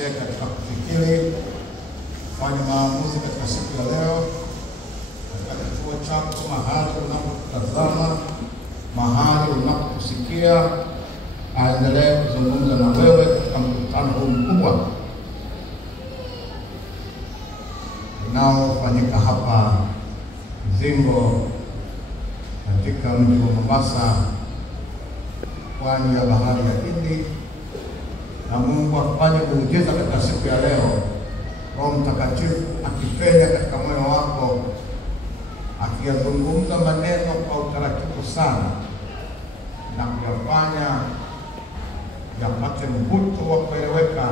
Katika kufikiri kufanya maamuzi katika siku ya leo, katika kituo chako, mahali unapotazama, mahali unapokusikia, aendelee kuzungumza na wewe katika mkutano huu mkubwa unaofanyika hapa Zingo katika mji wa Mombasa, pwani ya bahari ya Hindi. Na Mungu afanye muujiza katika siku ya leo. Roho Mtakatifu akipenya katika moyo wako, akiyazungumza maneno kwa utaratibu sana na kuyafanya yapate mvuto wa kueleweka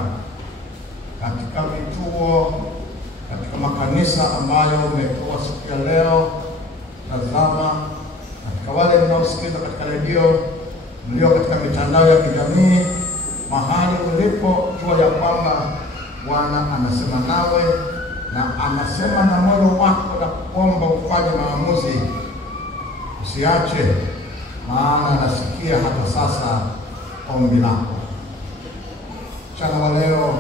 katika vituo, katika makanisa ambayo umetoa siku ya leo. Tazama katika wale mnaosikiliza katika redio, mlio katika mitandao ya kijamii, mahali ulipo, jua ya kwamba Bwana anasema nawe na anasema na moyo wako na kuomba ufanye maamuzi. Usiache, maana anasikia hata sasa ombi lako. Mchana wa leo,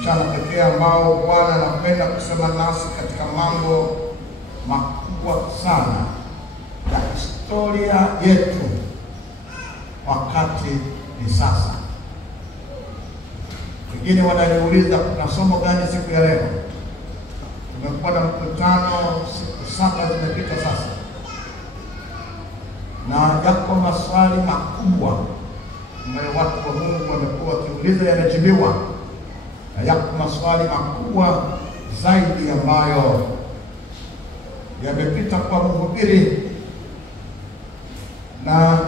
mchana pekee ambao Bwana anapenda kusema nasi katika mambo makubwa sana ya historia yetu. Wakati ni sasa. Wengine wananiuliza kuna somo gani siku ya leo? Tumekuwa na mkutano siku 7 zimepita sasa, na yako maswali makubwa ambayo watu wa Mungu wamekuwa wakiuliza, yanajibiwa, na yako maswali makubwa zaidi ambayo yamepita kwa mhubiri. Na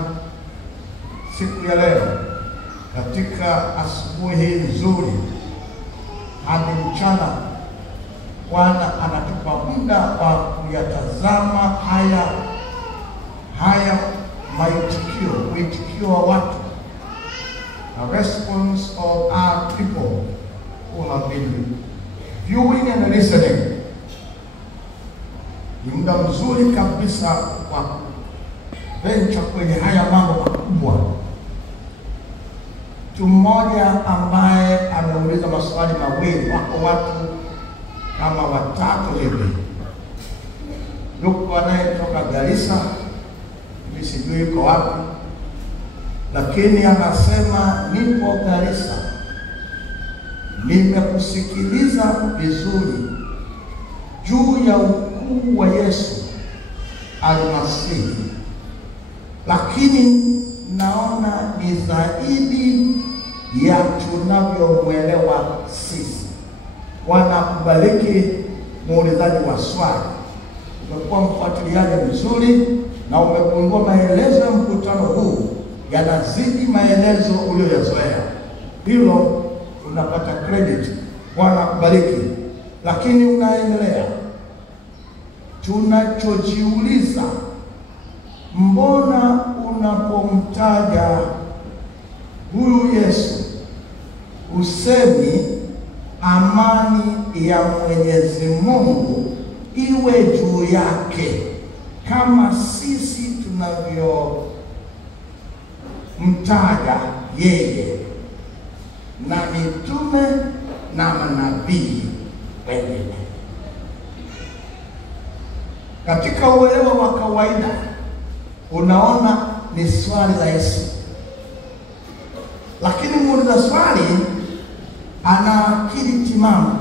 siku ya leo, katika asubuhi nzuri hadi mchana, Bwana anatupa muda wa kuyatazama haya maitikio wa watu, a response of our people who have been viewing and listening. Ni muda mzuri kabisa wa venture kwenye haya mambo makubwa. Mtu mmoja ambaye ameuliza maswali mawili, wako watu kama 3 hivi. Ndugu anayetoka Garissa, mimi sijui yuko wapi, lakini anasema nipo Garissa, nimekusikiliza vizuri juu ya ukuu wa Yesu Almasihi, lakini naona ni zaidi ya tunavyomwelewa sisi. Bwana kubariki muulizaji wa swali. Umekuwa mfuatiliaji mzuri na umegundua maelezo ya mkutano huu yanazidi maelezo uliyoyazoea. Hilo unapata credit. Bwana kubariki. Lakini unaendelea. Tunachojiuliza, mbona unapomtaja huyu Yesu usemi amani ya Mwenyezi Mungu iwe juu yake, kama sisi tunavyomtaja yeye na mitume na manabii wengine? Katika uelewa wa kawaida unaona ni swali rahisi, lakini muuliza swali ana akili timamu,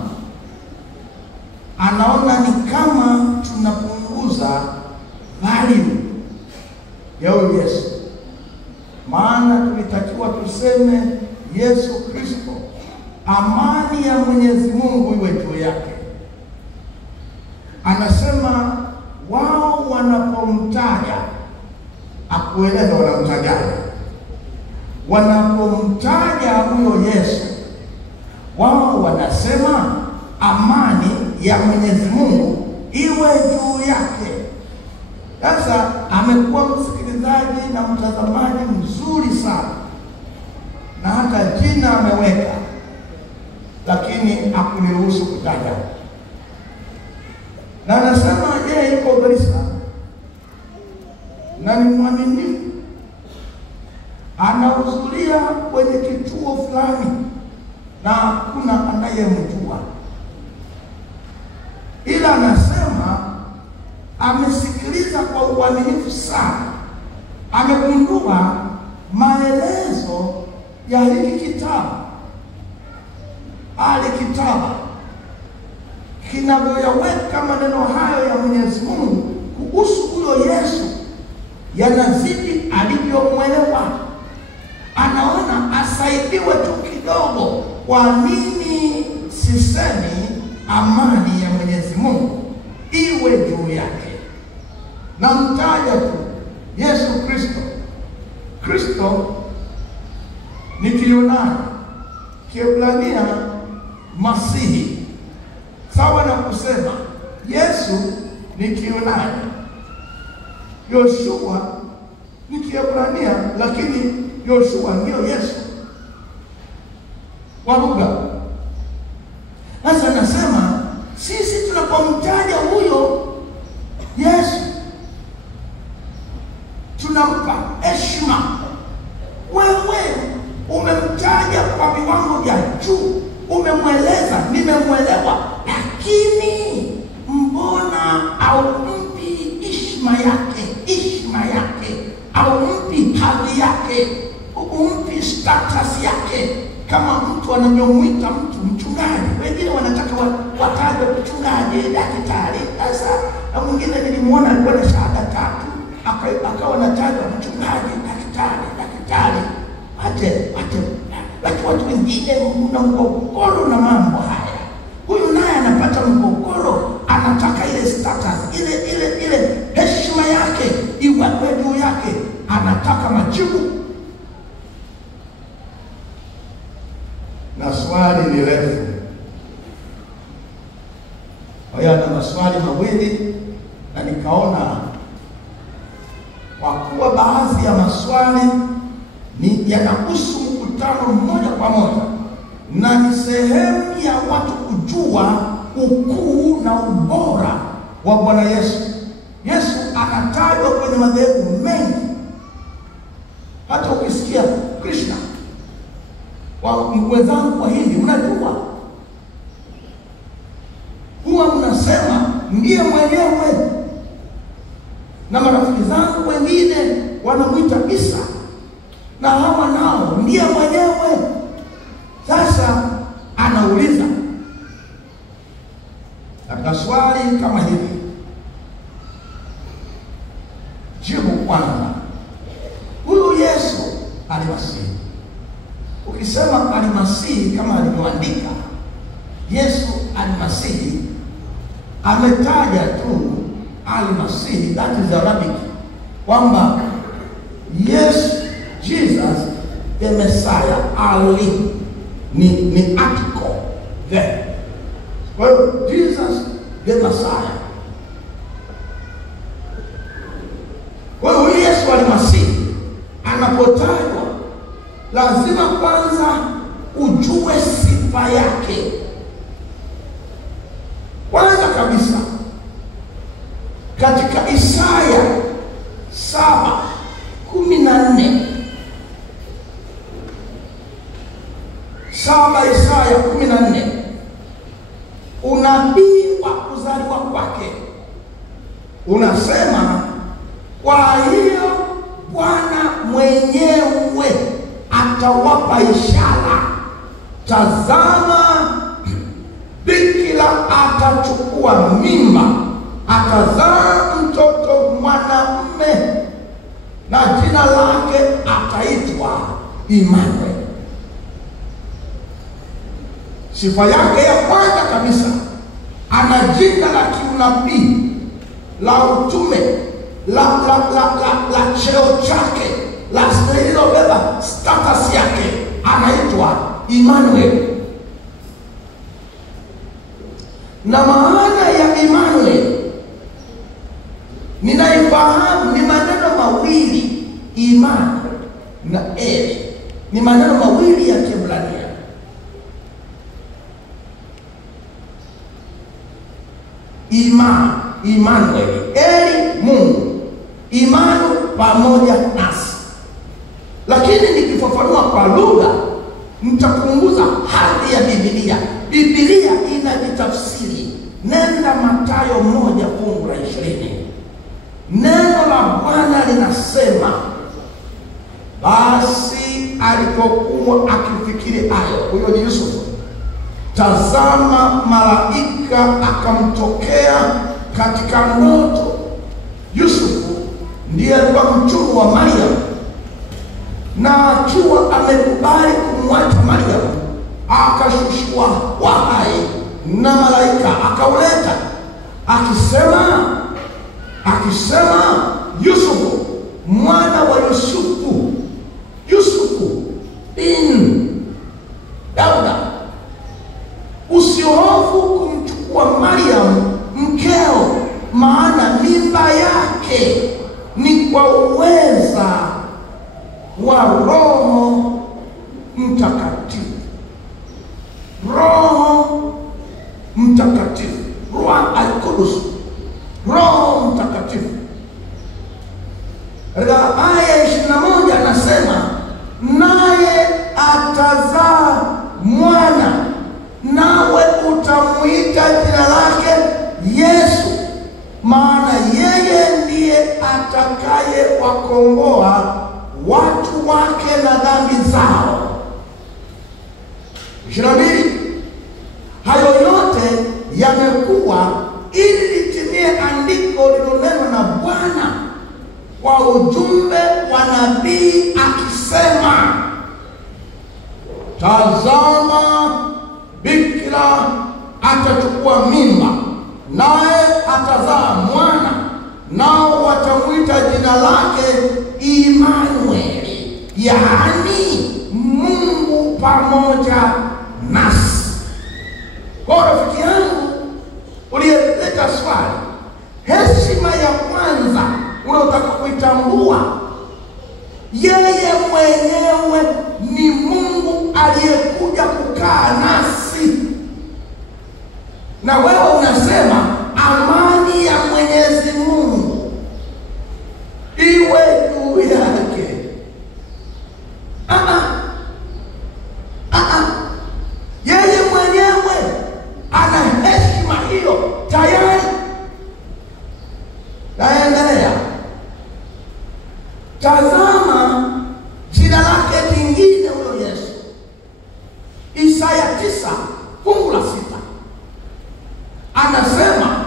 anaona ni kama tunapunguza value ya huyu Yesu. Maana tulitakiwa tuseme Yesu Kristo, amani ya Mwenyezi Mungu iwe juu yake. Anasema wao wanapomtaja, akueleza wanamtajaje. Wanapomtaja huyo Yesu, wao wanasema amani ya Mwenyezi Mungu iwe juu yake. Sasa amekuwa msikilizaji na mtazamaji mzuri sana, na hata jina ameweka, lakini hakuniruhusu kutaja. Na anasema yeye yuko Garissa na ni mwaminifu, anahudhuria kwenye kituo fulani na hakuna anayemjua, ila anasema amesikiliza kwa uaminifu sana, amegundua maelezo ya hiki kitabu, kitabu kinavyoyaweka maneno hayo ya Mwenyezi Mungu kuhusu huyo Yesu yanazidi alivyomwelewa. Anaona asaidiwe tu kidogo. Kwa nini sisemi amani ya Mwenyezi Mungu iwe juu yake? Na mtaja tu Yesu Kristo. Kristo ni Kiyunani, Kiebrania Masihi. Sawa na kusema Yesu ni Kiyunani, Yoshua ni Kiebrania, lakini Yoshua ndio Yesu wa lugha. Sasa nasema sisi tunapomtaja huyo Yesu tunampa heshima. Wewe umemtaja kwa viwango vya juu, umemweleza, nimemwelewa, lakini mbona haumpi heshima yake, haumpi hadhi yake, umpi status yake? Kama mtu anavyomwita mtu mchungaji, wengine wanataka watajwe mchungaji, daktari. Sasa na mwingine nilimuona alikuwa na shahada 3, akawa anatajwa mchungaji, daktari. Watu wengine mna mgogoro na mambo haya. Huyu naye anapata mgogoro, anataka ile status, ile heshima yake iwekwe juu yake, anataka majibu. Na swali ni refu. Haya na maswali mawili, na nikaona kwa kuwa baadhi ya maswali ni yanahusu mkutano mmoja kwa moja, na ni sehemu ya watu kujua ukuu na ubora wa Bwana Yesu. Yesu anatajwa kwenye madhehebu mengi. Hata ukisikia Krishna, wenzangu wa Hindi, mnajua huwa mnasema ndiye mwenyewe, na marafiki zangu wengine wanamuita Isa, na hawa nao ndiye mwenyewe. Sasa anauliza katika swali kama hivi, jibu kwanza, huyu Yesu Almasihi, ukisema Almasihi kama alivyoandika Yesu Almasihi, ametaja tu Almasihi, that is Arabic, kwamba yes, Jesus the Messiah, Ali ni article there. Kwa hiyo Jesus the Messiah. Kwa hiyo Yesu Almasihi anapotajwa, lazima kwanza ujue sifa yake. Kwanza kabisa katika Isaya 7:14, Isaya 14, unabii wa kuzaliwa kwake unasema, kwa hiyo Bwana mwenyewe atawapa ishara, tazama bikira atachukua mimba, atazaa mtoto mwanamume, na jina lake ataitwa Immanuel. Sifa yake ya kwanza kabisa, ana jina la kiunabii, la utume, la cheo chake, la lililobeba status yake, anaitwa Immanuel. Na maana ya Immanuel ninaifahamu, ni maneno mawili, Iman na El, ni maneno mawili ya Kiebrania. Immanuel, Eli Mungu, Imanu pamoja nasi. Lakini nikifafanua kwa lugha, mtapunguza hadhi ya Biblia. Biblia inajitafsiri. Nenda Mathayo 1:20. Neno la Bwana linasema, basi alipokuwa akifikiri hayo, huyo ni Yusufu, tazama malaika akamtokea katika ndoto. Yusufu ndiye alikuwa mchumba wa Mariam, na akiwa amekubali kumwacha Mariam, akashushiwa wahai na malaika akauleta, akisema Yusufu mwana wa Yusufu bin Dauda, usihofu kumchukua Mariam mkeo, maana mimba yake ni kwa uweza wa Roho Mtakatifu. Roho Mtakatifu, Ruah al-Qudus, Roho Mtakatifu. Katika aya 21 anasema, naye atazaa mwana, nawe utamuita jina lake Yesu, maana yeye ndiye atakaye wakomboa watu wake na dhambi zao. 22. Hayo yote yamekuwa ili litimie andiko lililonenwa na Bwana kwa ujumbe wa nabii akisema, tazama bikira atachukua mimba, naye atazaa mwana, nao watamuita jina lake Immanueli, yaani Mungu pamoja nasi. Kwa rafiki yangu uliyeleta swali, heshima ya kwanza unataka kuitambua, yeye mwenyewe ni Mungu aliyekuja kukaa nasi. Na wewe unasema amani ya Mwenyezi Mungu iwe juu yake. Yeye mwenyewe ana heshima hiyo tayari. Naendelea. Tazama jina lake lingine huyo Yesu. Isaya 9:6 anasema,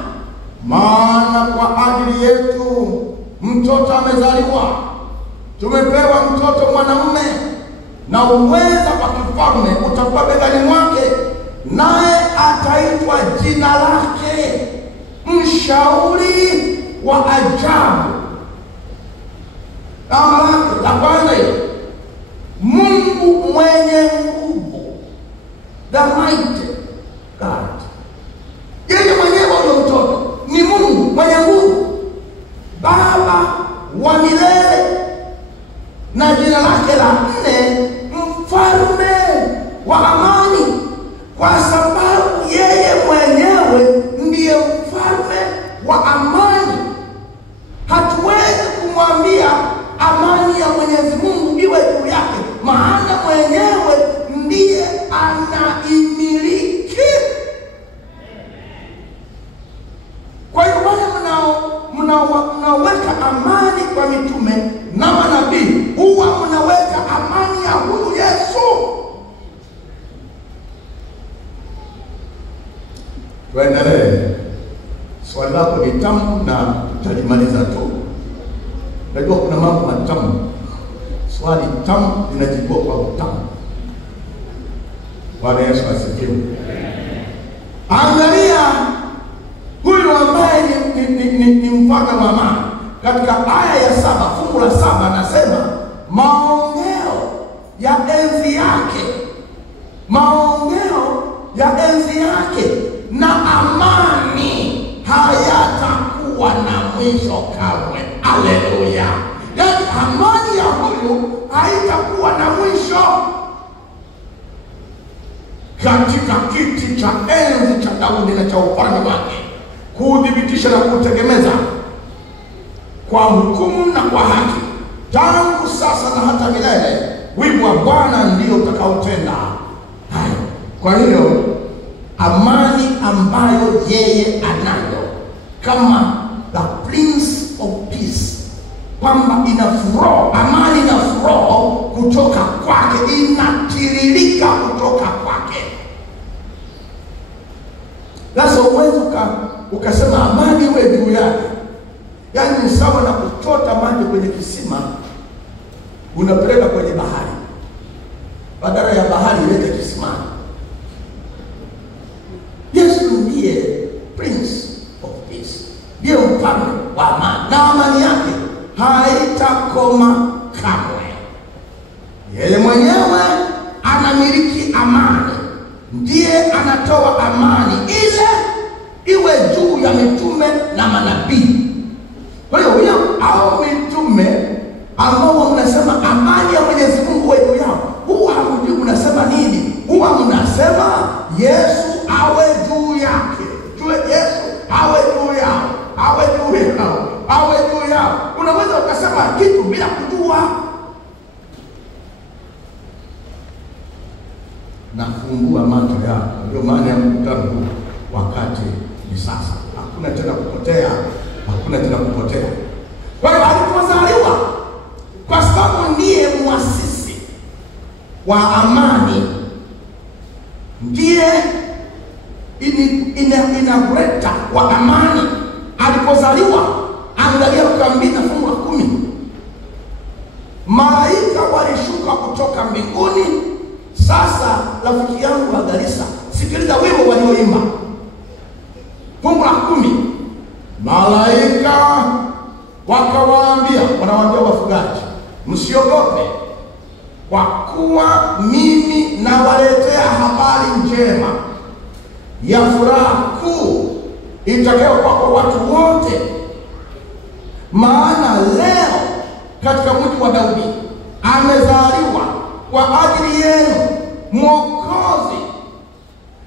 maana kwa ajili yetu mtoto amezaliwa, tumepewa mtoto mwanamume, na uweza wa kifalme utakuwa begani mwake, naye ataitwa jina lake Mshauri wa Ajabu. Kama lake la kwanza hiyo, Mungu mwenye nguvu, the mighty God. Yeye mwenyewe huyo mtoto ni Mungu mwenye nguvu, Baba wa milele, na jina lake la 4 Mfalme wa Amani, kwa sababu yeye mwenyewe ndiye mfalme wa amani. Hatuwezi kumwambia amani ya Mwenyezi Mungu iwe juu yake, maana mwenyewe ndiye anaimiliki. Kwa hiyo wale mnaoweka amani kwa mitume na manabii, huwa mnaweka amani ya huyu Yesu. Tuendelee. Swali lako ni tamu na tutajimaliza tu. Najua kuna mambo matamu. Swali tamu linajibiwa kwa utamu. Bwana Yesu asifiwe. Angalia huyu ambaye ni mfalme wa amani. Katika aya ya 7, fungu la 7 anasema, maongeo ya enzi yake, maongeo ya enzi yake na amani hayatakuwa na mwisho kamwe. Haleluya. Yaani amani ya huyu haitakuwa na mwisho. Katika kiti cha enzi cha Daudi na cha ufalme wake, kuudhibitisha na kutegemeza kwa hukumu na kwa haki, tangu sasa na hata milele. Wimbo wa Bwana ndio utakaotenda hayo. Kwa hiyo amani ambayo yeye anayo kama the Prince of Peace, kwamba ina flow, amani ina flow kutoka kwake, inatiririka kutoka kwake. Sasa uwezi ukasema amani iwe juu yake. Yaani ni sawa na kuchota maji kwenye kisima unapeleka kwenye bahari, badala ya bahari ilete kisimani. Yesu ndiye Prince of Peace, ndiye mfalme wa amani, na amani yake haitakoma kamwe. Yeye mwenyewe anamiliki amani, ndiye anatoa amani ile iwe juu ya mitume na manabii. Kwa hiyo hao mitume ambao mnasema amani ya Mwenyezi Mungu iwe juu yao, huwa hamjui mnasema nini? Huwa mnasema Yesu awe juu yake, Yesu awe juu yao, awe juu yao, awe juu yao. Unaweza ukasema kitu bila kujua. Nafungua macho yako, ndio maana ya mkutano huu. Wakati ni sasa, hakuna tena kupotea, hakuna tena kupotea. Kwa hiyo alipozaliwa, kwa sababu ndiye muasisi wa amani, ndiye inagreta wa amani. Alipozaliwa, angalia Luka 2:10, malaika walishuka kutoka mbinguni. Sasa rafiki yangu Agarisa, sikiliza wimbo walioimba. Fungu la 10, malaika wakawaambia, wanawaambia wafugaji, msiogope, kwa kuwa mimi nawaletea habari njema ya furaha kuu itakayo kwa watu wote. Maana leo katika mji wa Daudi amezaliwa kwa ajili yenu Mwokozi,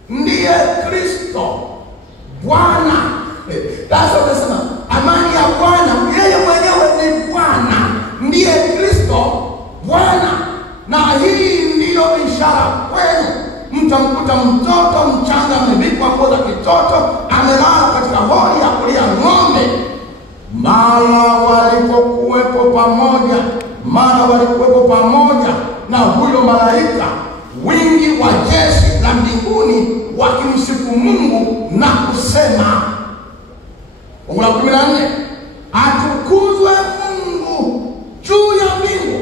ndiye Kristo Bwana. Sasa unasema amani ya Bwana, yeye mwenyewe ni Bwana, ndiye Kristo Bwana. Na hii ndiyo ishara kwenu, mtamkuta mtoto mchanga amevikwa nguo za kitoto, amelala katika hori ya kulia ng'ombe. Mara walikuwepo pamoja na huyo malaika wingi wa jeshi la mbinguni wakimsifu Mungu na kusema. Fungu la 14, atukuzwe Mungu juu ya mbingu,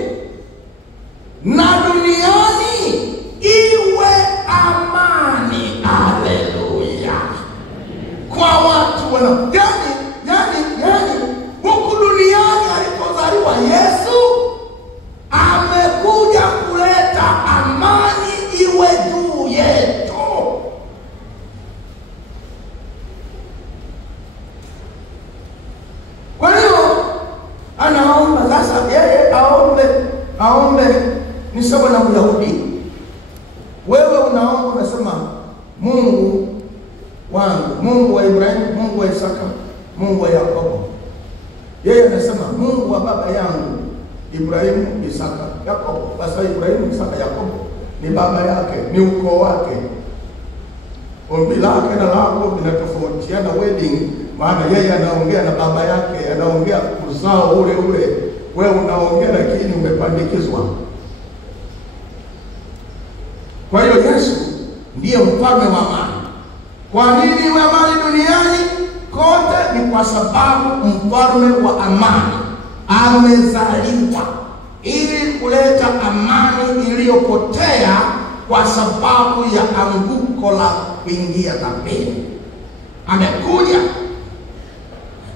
na duniani iwe amani. Haleluya. Kwa watu wana yani huku duniani alipozaliwa Yesu, amekuja kuleta amani iwe juu yetu. Kwa hiyo anaomba sasa, yeye aombe ni sawa na Myahudi. Wewe unaomba unasema, Mungu wangu, Mungu wa Ibrahimu, Mungu wa Isaka, Mungu wa Yakobo. Yeye anasema Mungu wa baba yangu Ibrahimu, Isaka, Yakobo. Basi Ibrahimu, Isaka, Yakobo ni baba yake, ni ukoo wake. Ombi lake na lako vinatofautiana wedding, maana yeye anaongea na baba yake, anaongea uzao ule ule. Wewe unaongea lakini umepandikizwa. Kwa hiyo Yesu ndiye mfalme wa amani. Kwa nini iwe amani duniani kote? Ni kwa sababu mfalme wa amani amezaliwa ili kuleta amani iliyopotea kwa sababu ya anguko la kuingia dhambini. Amekuja.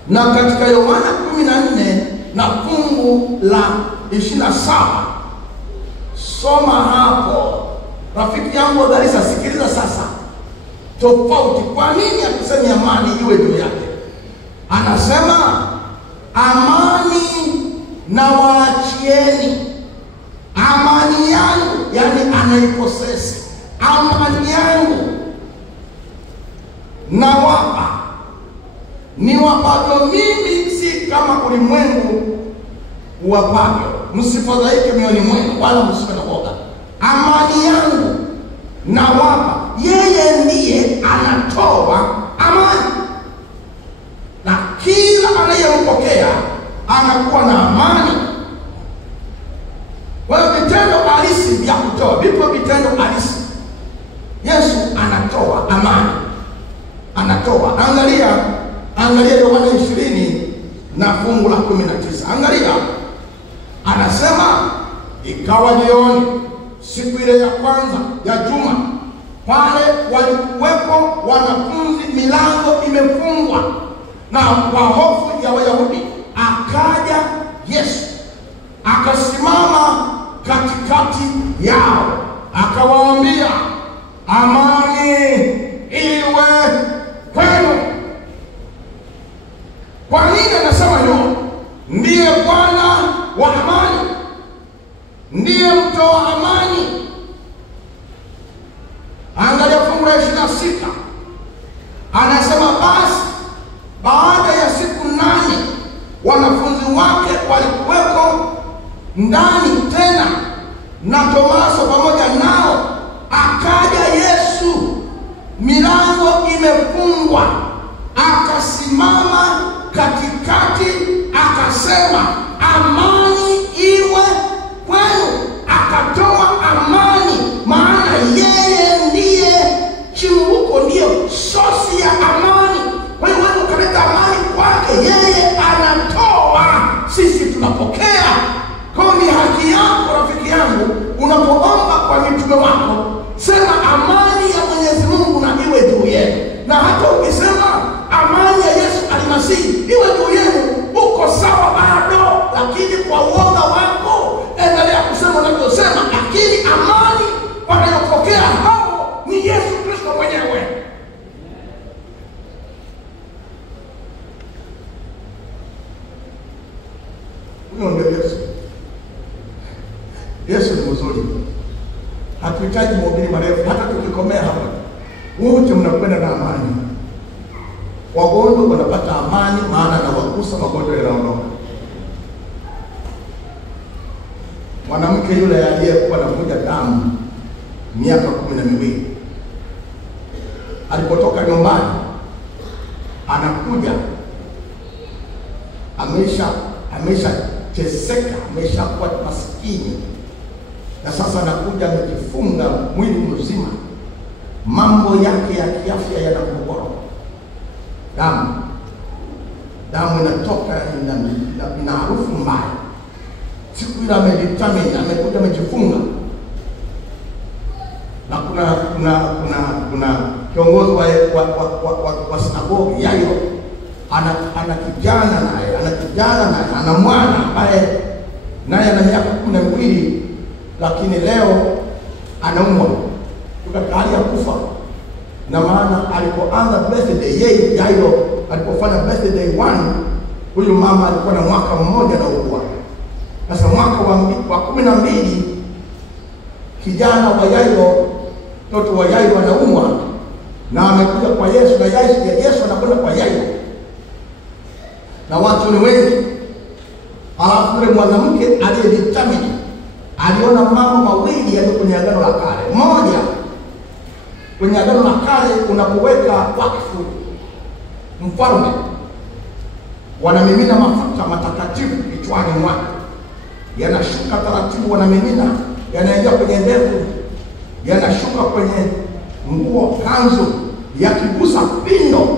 Na katika Yohana 14 na fungu la 27, soma hapo rafiki yangu Agarisa, sikiliza sasa tofauti. Kwa nini atusemi amani iwe juu yake? Anasema amani na waachieni, amani yangu, yani anaiposesi, amani yangu na wapa, ni wapavyo mimi, si kama ulimwengu wapavyo. Msifadhaike mioyoni mwenu, wala msiwe na woga. Amani yangu na wapa, anakuwa na amani. Kwa hiyo vitendo halisi vya kutoa, vipo vitendo halisi. Yesu anatoa amani, anatoa. Angalia Yohana 20 na fungu la 19. Angalia, anasema ikawa jioni siku ile ya kwanza ya juma, pale walikuwepo wanafunzi, milango imefungwa, na kwa hofu ya Wayahudi akaja Yesu akasimama katikati yao, akawaambia, amani iwe kwenu. Kwa nini anasema hivyo? Ndiye Bwana wa amani, ndiye mtoa amani. Angalia fungu la 26. Anasema basi baada ya siku 8 wanafunzi wake walikuweko ndani tena, na Tomaso pamoja nao. Akaja Yesu, milango imefungwa, akasimama katikati, akasema, amani iwe kwenu. Akatoa amani, maana yeye ndiye chimbuko, ndiyo sosi ya amani. Kwa hiyo wewe ukaleta amani kwake, yeye anatoa, sisi tunapokea. Kwa ni haki yako rafiki yangu, unapoomba kwa mitume wako, sema amani ya Mwenyezi Mungu na iwe juu yenu. Na hata ukisema amani ya Yesu Almasihi iwe juu yenu, uko sawa bado, lakini kwa uoga wako endelea kusema unavyosema, lakini amani wanayopokea hao ni Yesu Kristo mwenyewe. Yesu. Yesu ni mzuri. Hatuhitaji mahubiri marefu, hata tukikomea hapa wote mnakwenda na amani. Wagonjwa wanapata amani, maana na wakusa magonjwa yanaondoka. Mwanamke yule aliyekuwa anavuja damu miaka 12, alipotoka nyumbani anakuja ameshateseka, ameshakuwa maskini, na sasa anakuja amejifunga mwili mzima, mambo yake ya kiafya yanamgogoro. Damu inatoka, ina harufu mbaya. Siku ile amedetermine, amekuja amejifunga, na kuna kiongozi wa sinagogi Yairo, ana kijana naye ana mwana ambaye naye ana miaka 12, lakini leo anaumwa katika hali ya kufa. Na maana alipoanza birthday, yeye Yairo alipofanya birthday 1, huyu mama alikuwa na mwaka mmoja na ukua. Sasa mwaka wa 12 kijana wa Yairo, mtoto wa Yairo anaumwa, na amekuja kwa Yesu, na Yesu anakwenda kwa Yairo, na watu ni wengi. Alafu yule mwanamke aliyedetermine aliona mambo mawili yaliyo kwenye Agano la Kale. Moja, kwenye Agano la Kale unapoweka wakfu mfalme, wanamimina mafuta matakatifu kichwani mwake, yanashuka taratibu, wanamimina, yanaingia kwenye ndevu, yanashuka kwenye nguo, kanzu, yakigusa pindo,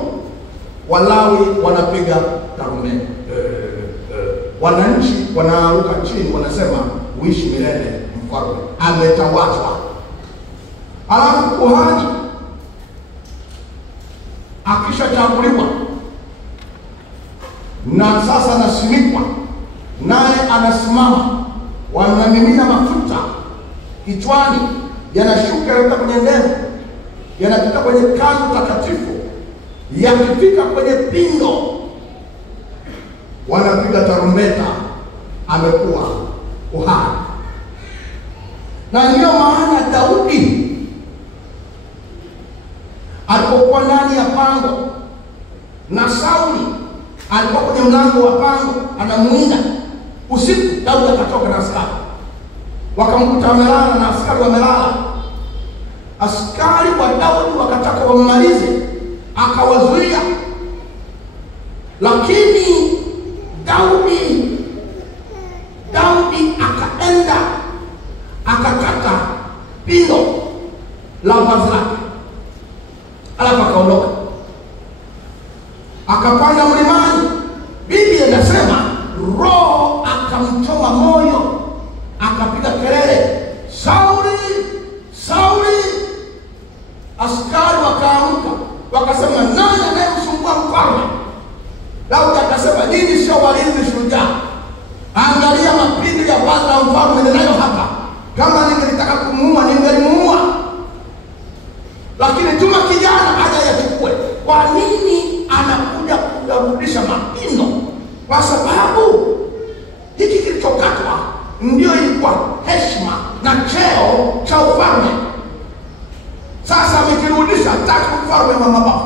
Walawi wanapiga tarumbeta. Wananchi wanaruka chini, wanasema uishi milele, mfalme ametawazwa. Alafu kuhani akishachaguliwa na sasa anasimikwa, naye anasimama, wanamimina mafuta kichwani, yanashuka yanatoka kwenye ndevu, yanapita kwenye kanzu takatifu, yakifika kwenye pindo wanapiga tarumbeta, amekuwa kuhani. Na ndio maana Daudi alipokuwa ndani ya pango na Sauli alikuwa kwenye mlango wa pango anamuinda usiku, Daudi akatoka na askari, wakamkuta amelala na askari wamelala. Askari wa Daudi wakataka wammalize, akawazuia, lakini Daudi vazi lake, alafu akaondoka akapanda mlimani. Biblia inasema Roho akamchoma moyo, akapiga kelele, Sauli, Sauli. Askari wakaamka wakasema, nani anayemsumbua mfalme? Daudi akasema, nini sio walinzi shujaa? Angalia mapindi ya vazi la mfalme ninayo hapa. Kama ningetaka kumuua ningelimuua, lakini tuma kijana aje yachukue. Kwa nini anakuja kurudisha mapindo? Kwa sababu hiki kilichokatwa ndio ilikuwa heshima na cheo cha ufalme. Sasa amekirudisha tatu ufalme wa mababu.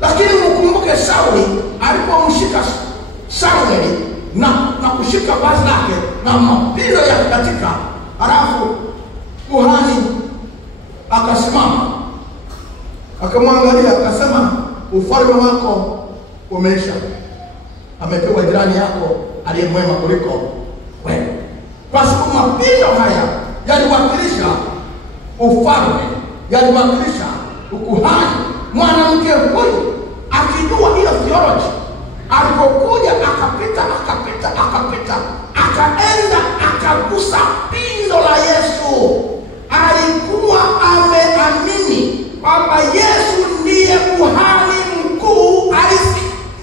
Lakini mkumbuke Sauli alipomshika Samueli na kushika vazi lake na mapindo ya katika, halafu kuhani akasimama akamwangalia akasema, ufalme wako umeisha, amepewa jirani yako aliye mwema kuliko wewe. Kwa sababu mapindo haya yaliwakilisha ufalme, yaliwakilisha ukuhani. Mwanamke huyu akijua hiyo theology, alipokuja akapita akaenda akagusa pindo la Yesu. Alikuwa ameamini kwamba Yesu ndiye kuhani mkuu halisi,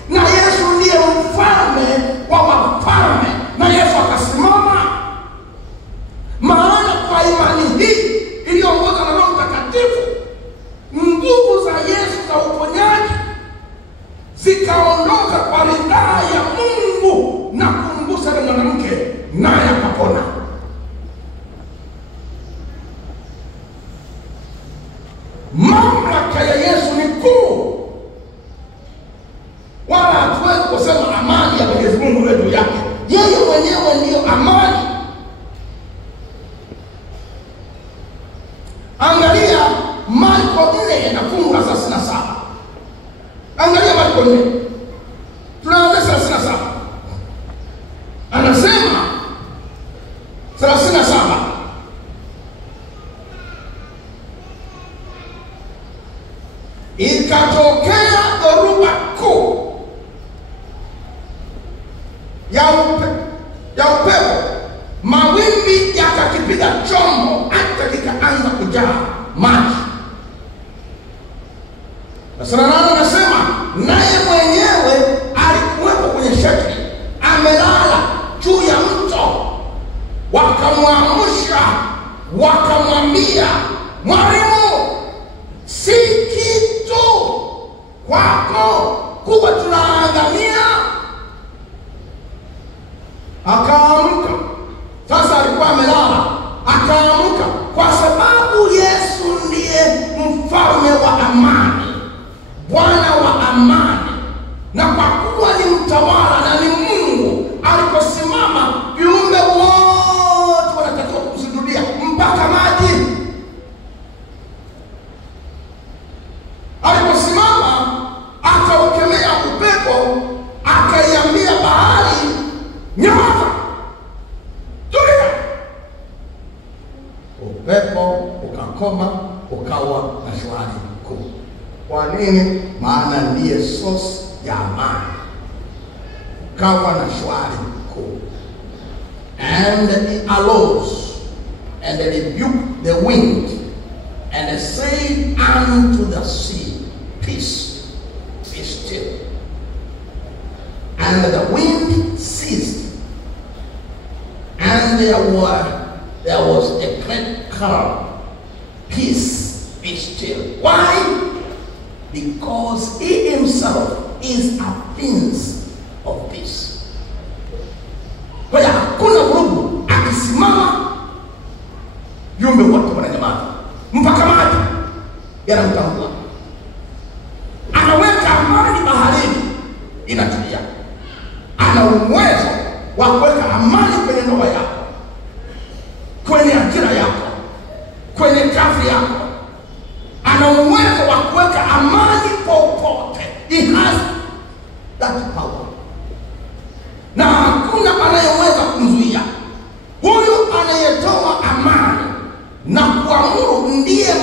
na Yesu ndiye mfalme wa wafalme, na Yesu akasimama. Maana kwa imani hii iliyoongozwa na Roho Mtakatifu, nguvu za Yesu za uponyaji zikaondoka kwa ridhaa ya Mungu na kumgusa na mwanamke, naye akapona. Mamlaka ya Yesu ni kuu, wala hatuwezi kusema amani ya Mwenyezi Mungu juu yake. Yeye mwenyewe ndiyo amani. Angalia Marko 4 na fungu la 37. Angalia Marko 4. Tunaanza 37. Anasema 37, ikatokea dhoruba kuu ya upepo, mawimbi yakakipiga chombo hata kikaanza kujaa maji. Nani anasema, naye mwenyewe alikuwepo kwenye sheki, amelala juu ya mto. Wakamwamsha wakamwambia, Mwalimu, si kitu kwako kuwa tunaangamia. Akaamka. Sasa alikuwa amelala, akaamka kwa sababu Yesu ndiye mfalme wa amani, Bwana wa amani. Na kwa kuwa ni mtawala na ni Mungu, aliposimama viumbe wote wanatakiwa kusujudia mpaka maji. Aliposimama akaukemea upepo, akaiambia bahari, nyamaza, tulia. Upepo ukakoma, ukawa na shwari kuu. Kwa nini? Maana ndiye source ya amani. Ukawa na shwari kuu. And he arose and rebuked the wind and said unto the sea, Peace, be still. And the wind ceased, and there was a great calm. Peace, be still. Why? Because he himself is a prince of peace. Kwa hiyo hakuna vurugu. Akisimama, viumbe wote wananyamaza mpaka maji yanamtambua. Anaweka amani baharini, inatulia. Ana uwezo wa kuweka amani kwenye ndoa yako, kwenye ajira yako, kwenye kazi yako. Ana uwezo wa kuweka amani popote. He has that power. Na hakuna anayeweza kumzuia. Huyu anayetoa amani na kuamuru ndiye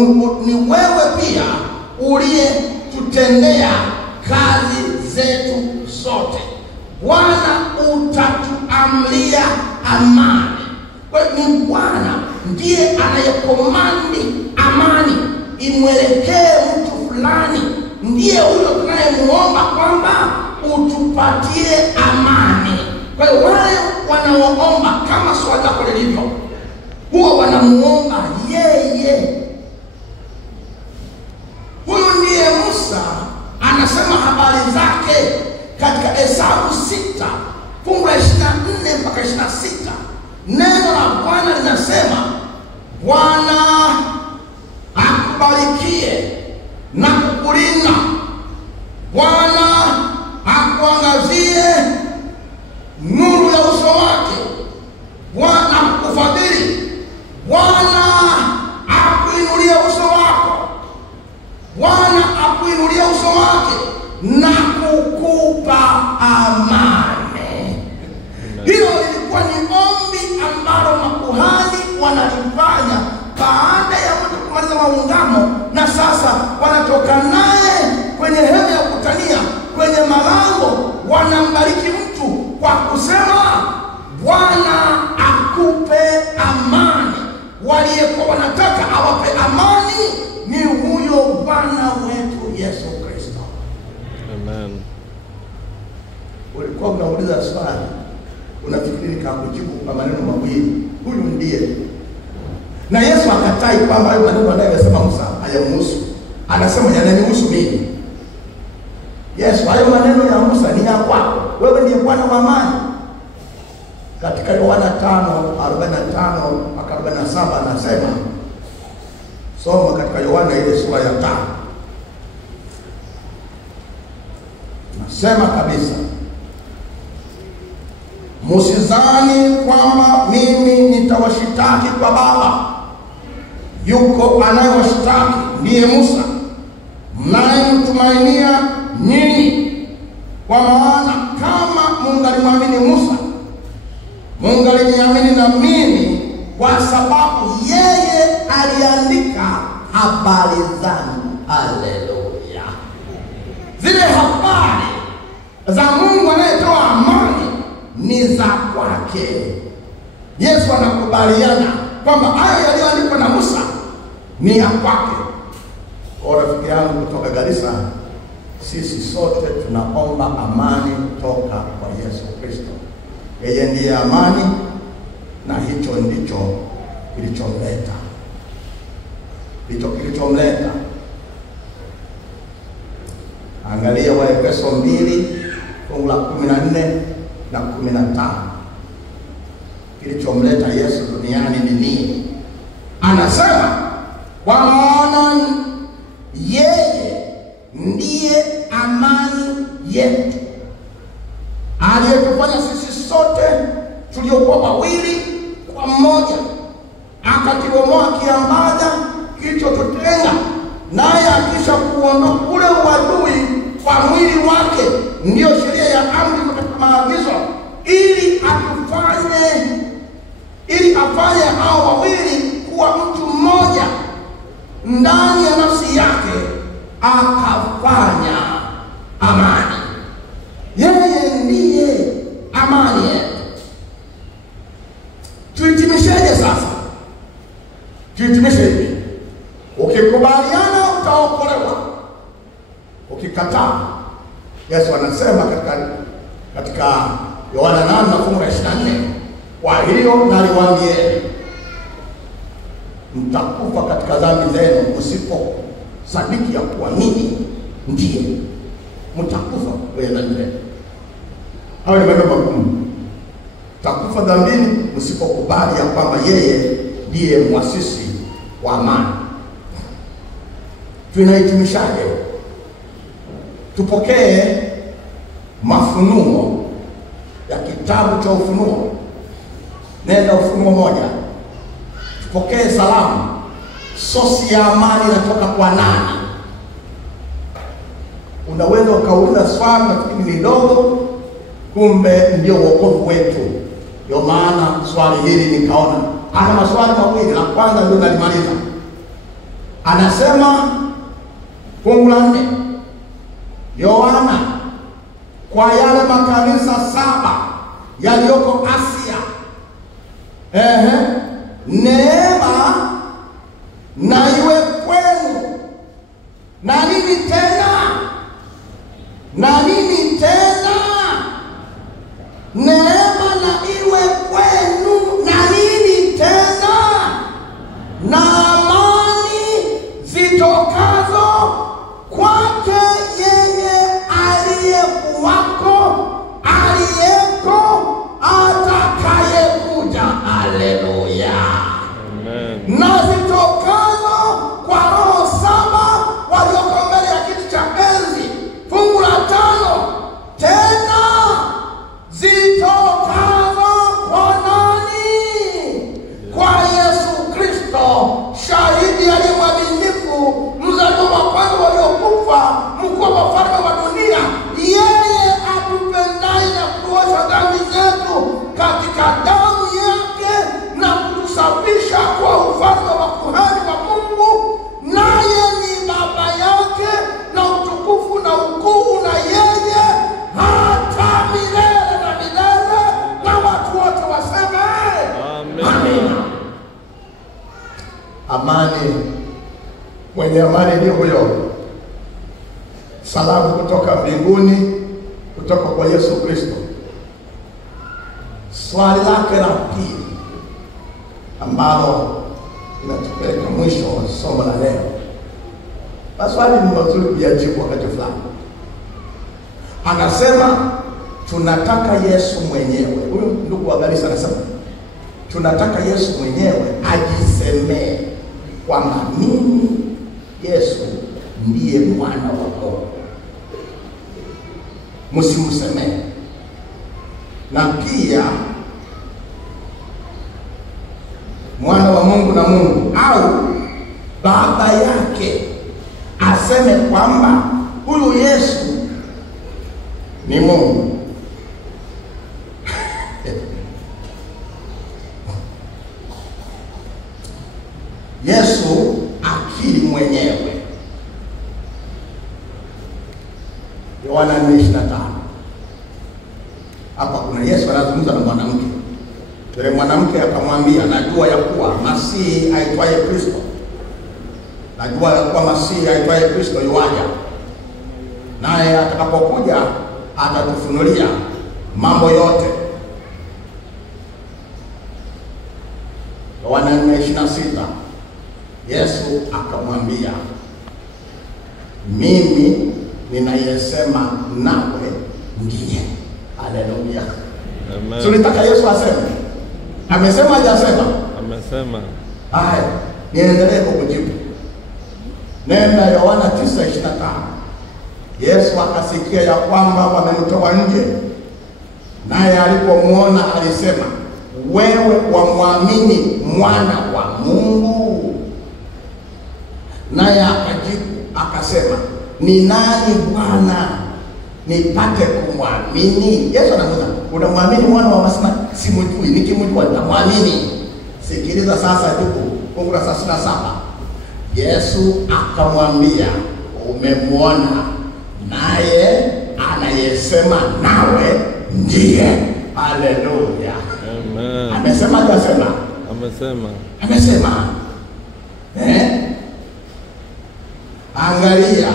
ni wewe pia uliyetutendea kazi zetu zote. Bwana, utatuamlia amani. Kwa hiyo ni Bwana ndiye anayekomandi amani imwelekee mtu fulani. Ndiye huyo tunayemuomba kwamba utupatie amani. Kwa hiyo wale wanaoomba kama swali lako lilivyo, huwa wanamuomba yeye. Huyu ndiye Musa anasema habari zake katika Hesabu 6 fungu la 24 mpaka 26. Neno la Bwana linasema, Bwana akubarikie na kukulinda. Bwana akuangazie nuru ya uso wake. Bwana akufadhili. Bwana akuinulie uso wako. Bwana akuinulie uso wake na kukupa amani. Hilo lilikuwa ni ombi ambalo makuhani wanalifanya baada ya mtu kumaliza maungamo, na sasa wanatoka naye kwenye hema ya kukutania, kwenye malango, wanambariki mtu kwa kusema, Bwana akupe amani. Waliyekuwa wanataka awape amani ni huyo Bwana wetu Yesu Kristo. Amen. Ulikuwa unauliza swali, unafikiri nikakujibu kwa maneno mawili, huyu ndiye. Na Yesu akatai kwamba hayo maneno anayosema Musa hayamhusu. Anasema yananihusu mimi. Yesu, hayo maneno ya Musa ni ya kwako. Wewe ndiye Bwana wa amani. Katika Yohana 5:45 mpaka 47 anasema, soma katika Yohana ile sura ya 5. Nasema kabisa, msizani kwamba mimi nitawashitaki kwa Baba. Yuko anayewashitaki, ndiye Musa mnayemtumainia nyinyi. Kwa maana kama mungalimwamini Musa, mungaliniamini na mimi, kwa sababu yeye aliandika habari zangu. Haleluya! Zile habari za Mungu anayetoa amani ni za kwake. Yesu anakubaliana kwamba hayo yaliyoandikwa na Musa ni ya kwake. Kwa rafiki yangu kutoka Garissa, sisi sote tunaomba amani kutoka kwa Yesu Kristo. Yeye ndiye amani, na hicho ndicho kilichomleta. Angalia Waefeso 2 fungu la 14 na 15. Kilichomleta Yesu duniani ni nini? Anasema, kwa maana yeye ndiye amani yetu, aliyetufanya sisi sote tuliokuwa wawili kwa mmoja, akakibomoa kiambaza kilichotutenga, naye akisha kuondoa ule uadui kwa mwili wake, ndiyo sheria ya amri katika maagizo, ili afanye hao wawili kuwa mtu mmoja ndani ya nafsi yake, akafanya amani. Yeye ndiye amani yetu. Tuhitimisheje sasa? Tuhitimishe hivi: ukikubaliana utaokolewa, ukikataa, Yesu anasema katika Yohana 8 fungu la 24, kwa hiyo naliwaambie, mtakufa katika dhambi zenu msiposadiki ya kuwa mimi ndiye. Mtakufa kwenye dhambi zenu. Hayo ni maneno magumu. Mtakufa dhambini msipokubali ya kwamba yeye ndiye mwasisi wa amani. Tunahitimishaje? Tupokee mafunuo ya kitabu cha Ufunuo. Nenda Ufunuo 1. Tupokee salamu. Sosi ya amani inatoka kwa nani? Unaweza ukauliza swali lakini ni dogo, kumbe ndio wokovu wetu. Ndio maana swali hili nikaona ana maswali mawili. La kwanza ndio nalimaliza. Anasema fungu la 4, Yohana kwa yale makanisa 7 yaliyoko Asia, neema na iwe kwenu. Na nini tena? Na nini tena? Neema na iwe kwenu. Na nini tena? Na amani zitokazo kwake yeye aliyekuwako, aliyeko, atakayekuja. Haleluya. Amen. Na zitokazo kwa roho 7 walioko mbele ya kiti cha enzi. Fungu la 5, tena zitokazo kwa nani? Kwa Yesu Kristo, shahidi aliye mwaminifu, mzaliwa wa kwanza waliokufa, mkuu wa wafalme wa dunia, yeye atupendaye na kuosha dhambi zetu katika damu yake na kutusafisha kwa ufalme wa kuhani wa Mungu, naye ni Baba yake, na utukufu na ukuu na yeye hata milele na milele. Na watu wote waseme amen. Amani, mwenye amani ni huyo. Salamu kutoka mbinguni, kutoka kwa Yesu Kristo. Swali lake la pili ambalo inatupeleka mwisho wa somo la leo. Maswali ni mazuri kuyajibu wakati fulani. Anasema tunataka Yesu mwenyewe. Huyu ndugu wa Garissa anasema tunataka Yesu mwenyewe ajisemee kwamba mimi Yesu ndiye mwana wa Mungu. Msimsemee. Na pia mwana wa Mungu na Mungu au baba yake aseme kwamba huyu Yesu ni Mungu. Yesu akili mwenyewe. Yohana 4:25. Hapa kuna Yesu anazungumza na mwanamke. Yule mwanamke akamwambia, najua ya kuwa Masihi aitwaye Kristo. Najua ya kuwa Masihi aitwaye Kristo yuaja. Naye atakapokuja atatufunulia mambo yote. Yohana 4:26. Yesu akamwambia, mimi ninayesema nawe ndiye. Haleluya. Amen. Tunataka Yesu aseme. Amesema hajasema? Amesema. Haya, niendelee kukujibu. Nenda Yohana 9:25. Yesu akasikia ya kwamba wamemtoa nje. Naye alipomuona alisema, wewe wamwamini mwana wa Mungu? Naye akajibu akasema, ni nani Bwana nipate kumwamini? Yesu anamuuliza, unamwamini mwana wa Mungu? Simjui, nikimjua nitamwamini. Sikiliza sasa ndugu, fungu la 37. Yesu akamwambia, umemwona, naye anayesema nawe ndiye. Haleluya. Amen. Amesema hajasema? Amesema. Amesema. Angalia,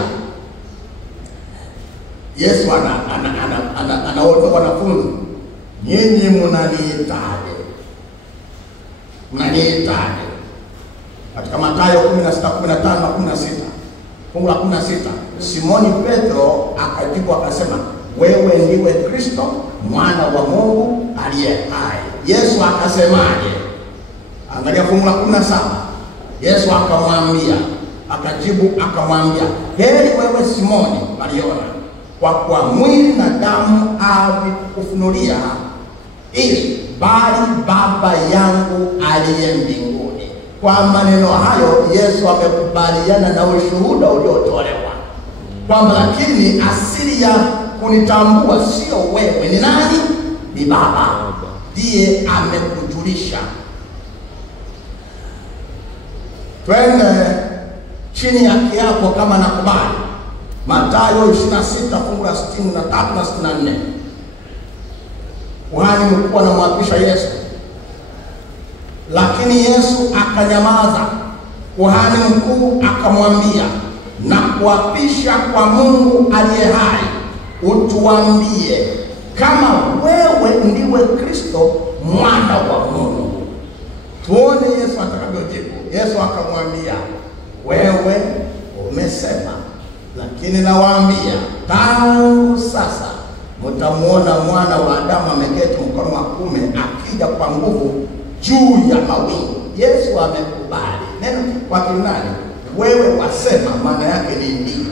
Yesu anawaambia wanafunzi, nyinyi mnaniitaje? Mnaniitaje? Katika Mathayo 16:15-16. Fungu la 16. Simoni Petro akajibu akasema, wewe ndiwe Kristo mwana wa Mungu aliye hai. Yesu akasemaje? Angalia fungu la 17. Yesu akamwambia, akajibu akamwambia, heri wewe Simoni Bariona, kwa kuwa mwili na damu havikufunulia ili, bali Baba yangu aliye mbinguni. Kwa maneno hayo Yesu amekubaliana na ushuhuda uliotolewa kwamba lakini asili ya kunitambua sio wewe. Ni nani? Ni Baba. Ndiye amekujulisha. Twende chini ya kiapo kama nakubali. Mathayo 26 fungu la 63 na 64. Kuhani mkuu anamwapisha Yesu, lakini Yesu akanyamaza. Kuhani mkuu akamwambia, na kuapisha kwa Mungu aliye hai, utuambie kama wewe ndiwe Kristo mwana wa Mungu. Tuone Yesu atakavyojibu. Yesu akamwambia, wewe umesema, lakini nawaambia, tangu sasa mtamuona Mwana wa Adamu ameketi mkono wa kuume akija kwa nguvu juu ya mawingu. Yesu amekubali. Neno kwa Kiunani wewe wasema maana yake ni ndio,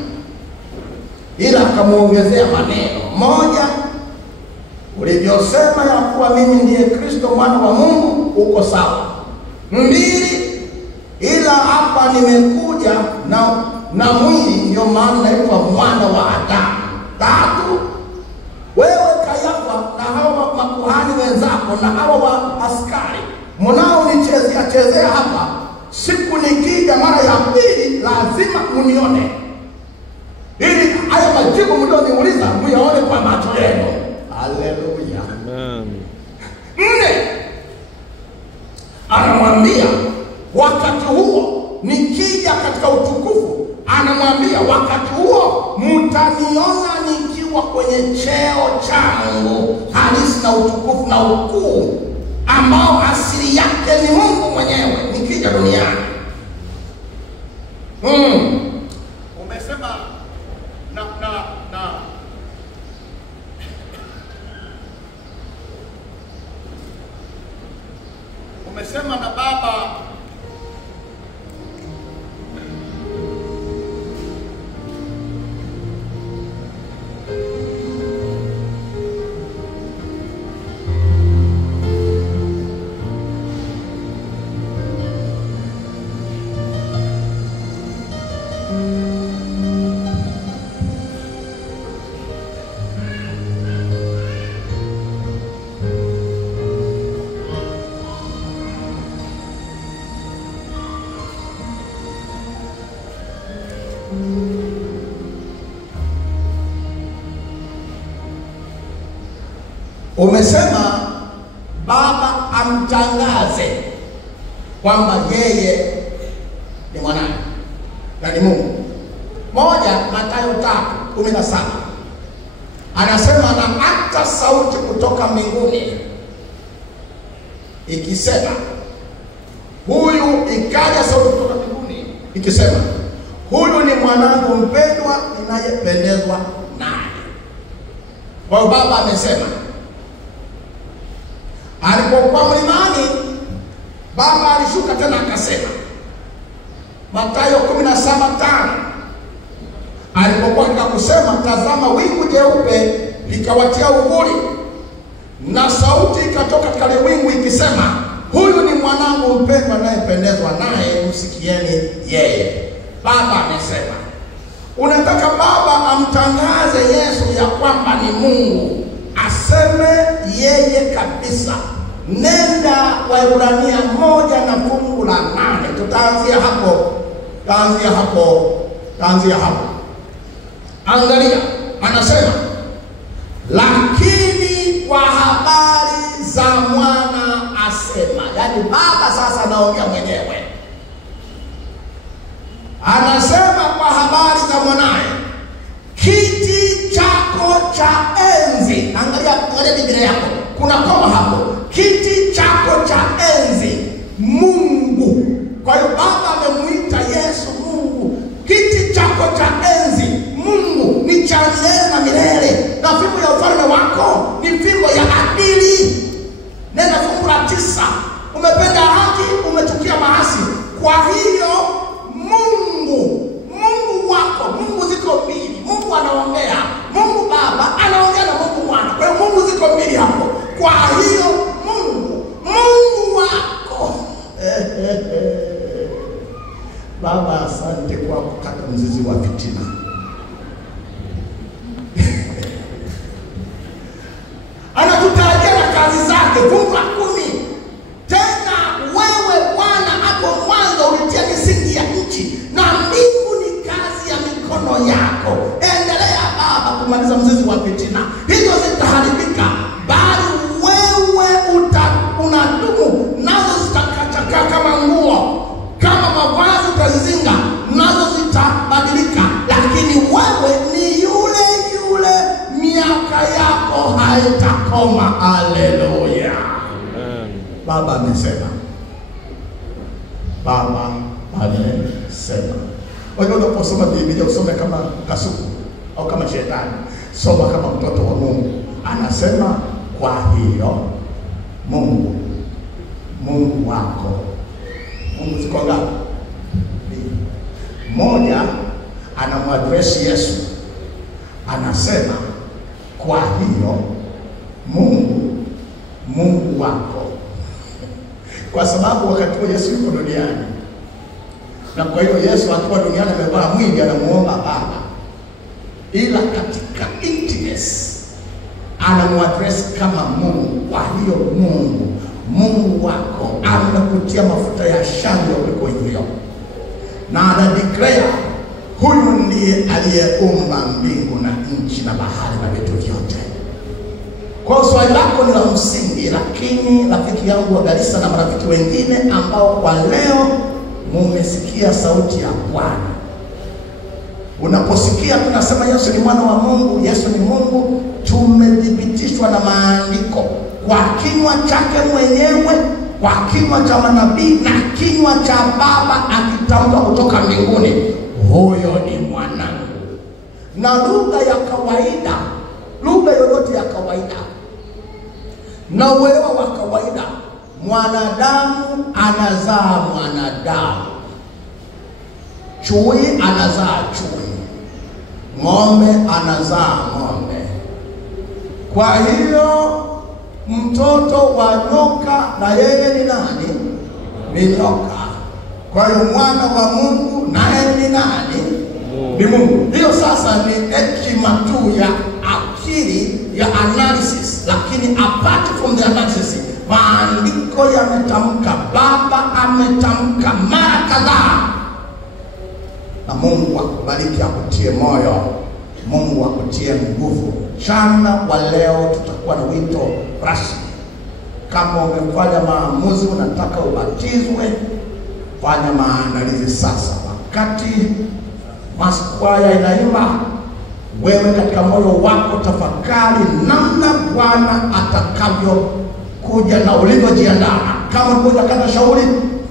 ila akamuongezea maneno. Moja, ulivyosema ya kuwa mimi ndiye Kristo mwana wa Mungu, uko sawa. Mbili, ila hapa nimekuja na mwili, ndio maana naitwa mwana wa Adamu. Tatu, wewe Kayafa na hawa makuhani wenzako na hawa wa askari mnaonichezea hapa, siku nikija mara ya pili lazima munione, ili haya majibu mlioniuliza muyaone kwa macho yenu. Haleluya, Amen. Nne, anamwambia wakati huo nikija katika utukufu, anamwambia wakati huo mtaniona nikiwa kwenye cheo changu halisi na utukufu na ukuu ambao asili yake ni Mungu mwenyewe nikija duniani. Umesema na umesema na Baba umesema Baba amtangaze kwamba yeye ni mwanae na ni Mungu. Moja, Mathayo 3:17 anasema, na hata sauti kutoka mbinguni ikisema, huyu, ikaja sauti kutoka mbinguni ikisema, huyu ni mwanangu mpendwa ninayependezwa naye. Kwa Baba amesema. Alipokuwa mlimani, Baba alishuka tena akasema. Mathayo 17:5 alipokuwa kusema, tazama wingu jeupe likawatia uvuli, na sauti ikatoka katika wingu ikisema, huyu ni mwanangu mpendwa ninayependezwa naye, msikieni yeye. Baba amesema. Unataka Baba amtangaze Yesu ya kwamba ni Mungu, aseme yeye kabisa. Nenda Waebrania 1 na fungu la 8. Tutaanzia hapo. Angalia, anasema, lakini kwa habari za mwana asema. Yaani Baba sasa anaongea mwenyewe. Anasema kwa habari za mwanae, kiti chako cha enzi. Angalia Biblia yako, kuna koma hapo. Kiti chako cha enzi, Mungu. Kwa hiyo Baba amemuita Yesu Mungu. Kiti chako cha enzi, Mungu, ni cha milele na milele, na fimbo ya ufalme wako ni fimbo ya adili. Nenda fungu la 9. Umependa haki, umechukia maasi. Kwa hiyo Mungu wako, Mungu ziko mbili. Mungu anaongea, Mungu Baba anaongea na Mungu Mwana. Kwa hiyo Mungu ziko mbili hapo. Kwa hiyo Mungu wako. Baba, asante kwa kukata mzizi wa fitina. Anatutarajia na kazi zake. Fungu la 10. Tena wewe Bwana hapo mwanzo ulitia misingi ya nchi, na mbingu mikono yako. Endelea Baba kumaliza mzizi wa fitina, hizo zitaharibika, bali wewe unadumu nazo, zitakachakaa kama nguo, kama mavazi utazizinga nazo zitabadilika, lakini wewe ni yule yule, miaka yako haitakoma. Haleluya. Baba amesema. Baba amesema. Wewe unaposoma Biblia usome kama kasuku au kama shetani. Soma kama mtoto wa Mungu. Anasema kwa hiyo Mungu wako. Mungu ziko ngapi? Moja anamwadresi Yesu. Anasema kwa hiyo Mungu wako. Kwa sababu wakati wa Yesu yuko duniani, na kwa hiyo Yesu akiwa duniani amevaa mwili, anamuomba Baba, ila katika intimacy anamwadresi kama Mungu. Kwa hiyo Mungu wako anakutia mafuta ya shangwe kuliko hivyo, na ana declare huyu ndiye aliyeumba mbingu na nchi na bahari na vitu vyote. Kwa swali lako ni la msingi, lakini rafiki yangu wa Garissa na marafiki wengine ambao kwa leo mumesikia sauti ya Bwana, unaposikia tunasema Yesu ni mwana wa Mungu, Yesu ni Mungu, tumethibitishwa na maandiko kwa kinywa chake mwenyewe, kwa kinywa cha manabii na kinywa cha Baba akitamka kutoka mbinguni, huyo ni mwanangu. Na lugha ya kawaida, lugha yoyote ya kawaida na uelewa wa kawaida, mwanadamu anazaa mwanadamu, chui anazaa chui, ng'ombe anazaa ng'ombe. Kwa hiyo mtoto wa nyoka na yeye ni nani? Ni nyoka. Kwa hiyo mwana wa Mungu naye ni nani? Ni Mungu. Hiyo sasa ni hekima tu ya akili ya analysis, lakini apart from the analysis, maandiko yametamka, Baba ametamka mara kadhaa. Na Mungu akubariki, akutie moyo, Mungu akutie nguvu. Mchana wa leo tutakuwa na wito rasmi. Kama umefanya maamuzi unataka ubatizwe, fanya maandalizi sasa. Wakati maskwaya inaimba, wewe katika moyo wako tafakari namna Bwana atakavyo kuja na ulivyojiandaa. Kama ulikuwa kata shauri,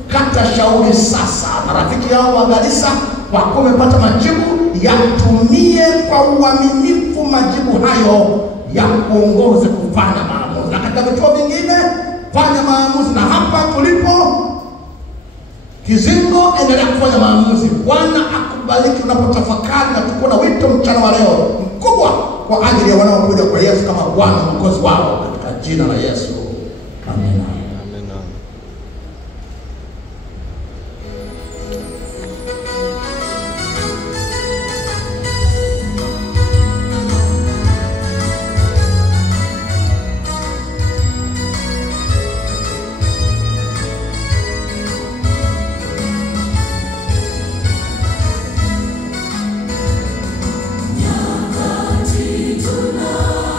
kata shauri sasa. Marafiki yao wa Garissa, kwa kuwa umepata majibu, yatumie kwa uaminifu majibu hayo ya kuongoze kufanya maamuzi. Na katika vituo vingine fanya maamuzi, na hapa tulipo Kizingo endelea kufanya maamuzi. Bwana akubariki unapotafakari, na tuko na wito mchana wa leo mkubwa kwa ajili ya wanaokuja kwa Yesu kama Bwana Mwokozi wao, katika jina la Yesu. Amen.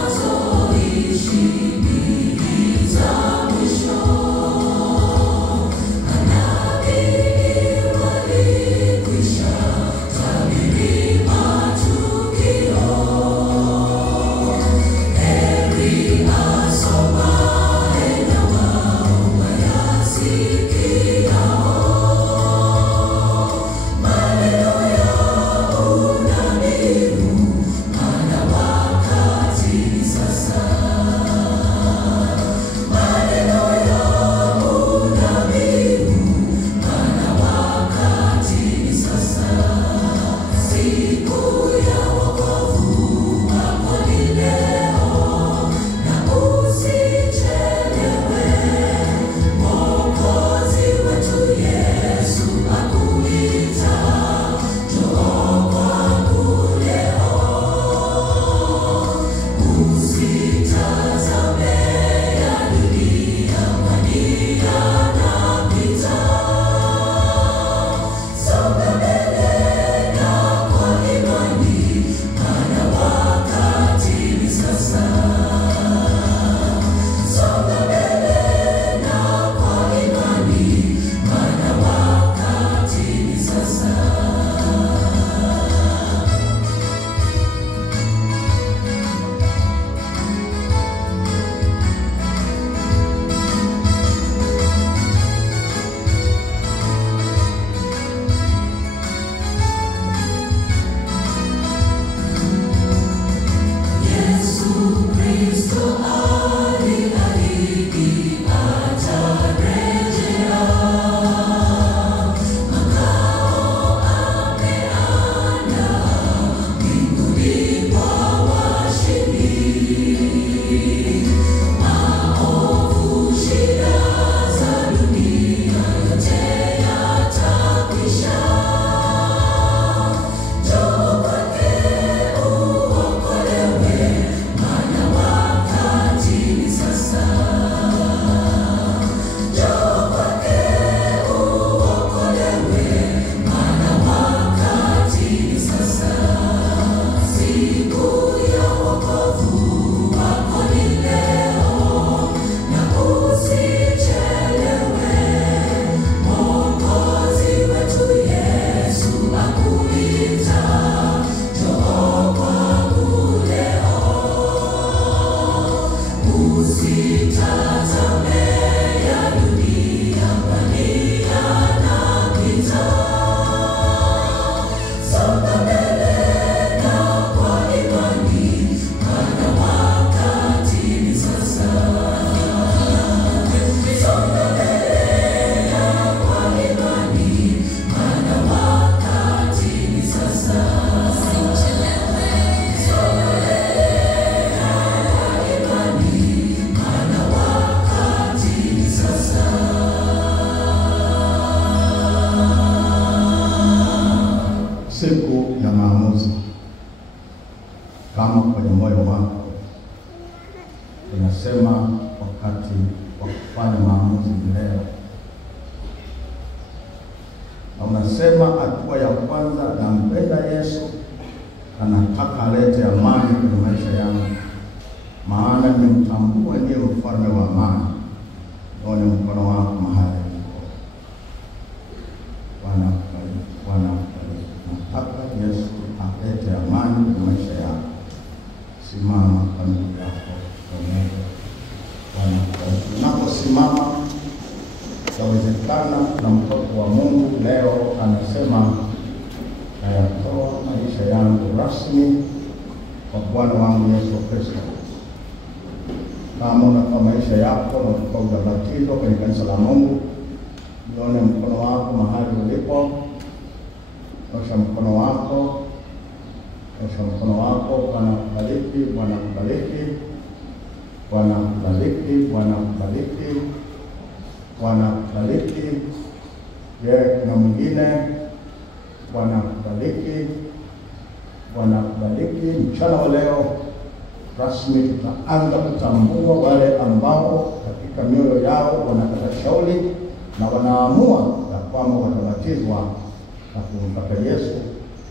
Tunazoishi ni za mwisho. siku ya maamuzi. Kama kwenye moyo wako unasema wakati wa kufanya maamuzi leo, na unasema hatua ya kwanza, nampenda Yesu, anataka alete amani kwenye maisha yangu, maana nimemtambua ndiye mfalme wa amani. Naone mkono wako mahali ulipo. Bwana akubariki, Bwana akubariki. Nataka Yesu alete amani kwenye maisha yako. Simama kwa miguu yako pamoja. Bwana akubariki. Unaposimama, yawezekana na mtoto wa Mungu leo anasema, nayatoa maisha yangu rasmi kwa Bwana wangu Yesu Kristo. Kama unatoa maisha yako na kuchukua ubatizo kwenye kanisa la Mungu, nione mkono wako mahali ulipo. Nyosha mkono wako, nyosha mkono wako. Bwana akubariki, Bwana akubariki, Bwana akubariki, Bwana akubariki, Bwana akubariki. Kuna mwingine? Bwana akubariki, Bwana akubariki. Mchana wa leo rasmi tutaanza kutambua wale ambao katika mioyo yao wanakata shauri na wanaamua ya kwamba watabatizwa na kumpata Yesu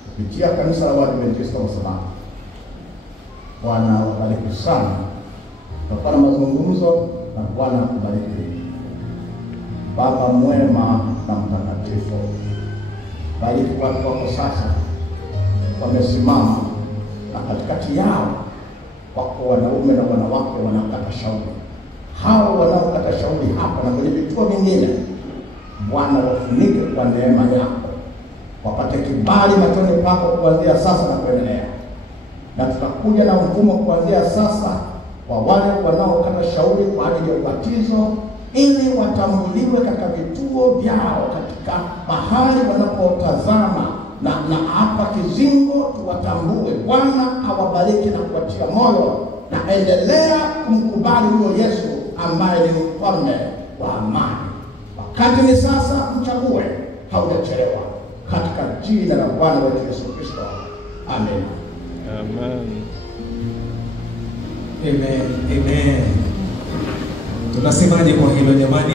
kupitia kanisa la Waadventista wa Sabato. Bwana akubariki sana. Tutakuwa na mazungumzo na Bwana akubariki. Baba mwema na mtakatifu, bariki watu wako sasa wamesimama, na katikati yao wako wanaume na wanawake wanakata shauri. Hao wanaokata shauri hapa na kwenye vituo vingine, Bwana wafunike kwa neema yako, wapate kibali machoni pako kuanzia sasa na kuendelea. Na tutakuja na mfumo kuanzia sasa wa wale wanaokata shauri kwa ajili ya ubatizo, ili watambuliwe katika vituo vyao, katika mahali wanapotazama na hapa Kizingo tuwatambue. Bwana awabariki na kuwatia moyo, na endelea kumkubali huyo Yesu ambaye ni mfalme wa amani. Wakati ni sasa, mchague, haujachelewa. Katika jina la Bwana wetu Yesu Kristo. Amen. Amen. Amen. Amen. Tunasemaje kwa hilo jamani?